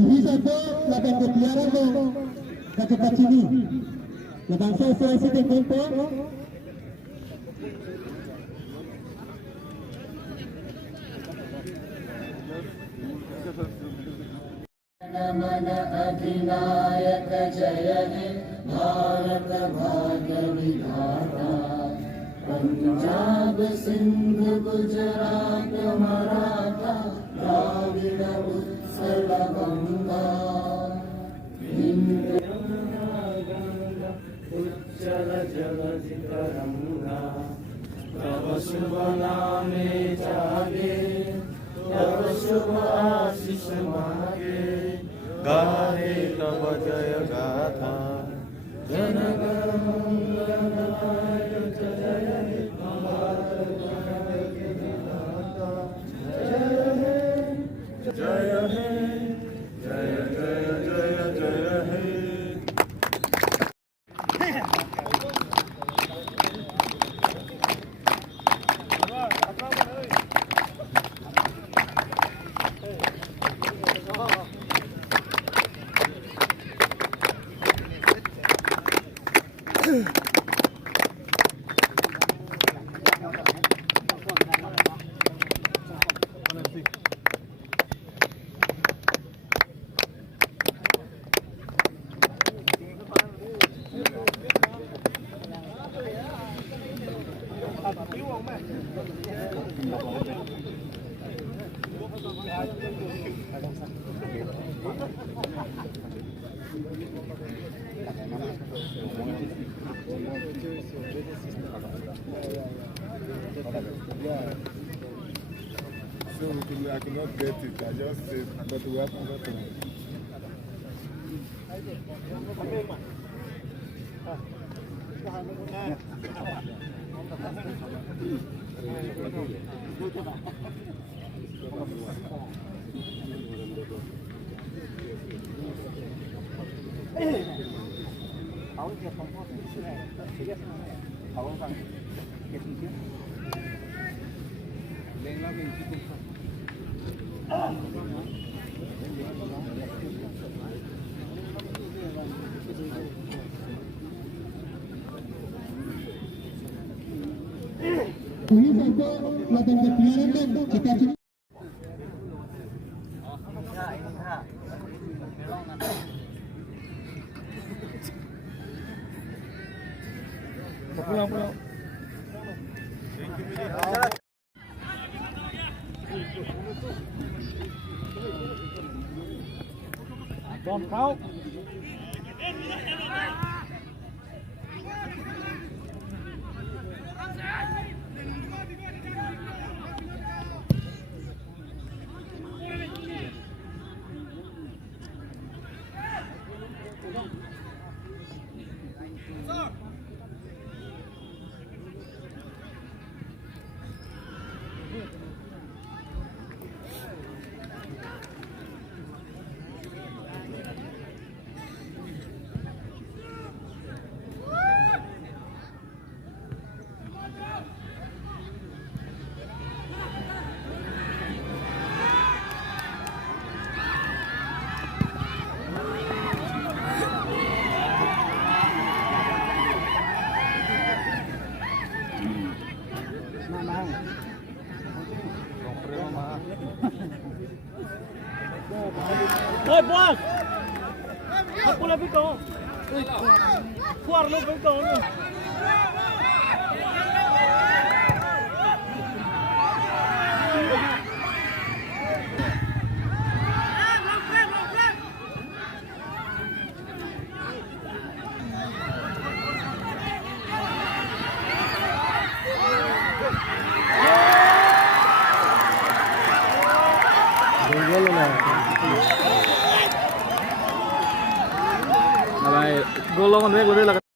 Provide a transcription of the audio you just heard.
Bisa po laban kebiaran mo kecepat sini laban saya sini tempo नमन अधिनायक जय हे भारत भाग्य विधाता पंजाब सिंध गुजरात मराठा द्राविड़ उत्कल गंगा उज्जल जलधि तरंगा तव शुभ नामे जागे तव शुभ आशीष मागे गाहे तव जय गाथा जन गण मंगलदायक जय हे भारत भाग्य विधाता जय हे जय हे जय जय जय जय हे So I cannot get it. I just said, but we have to go. Ini sampai laban kebiaran dan cita-cita. Pulang. Bom kau. Oi, boss! Aku lebih kau. Keluar lu kau ni. Nah, भाई गोलों में देख लो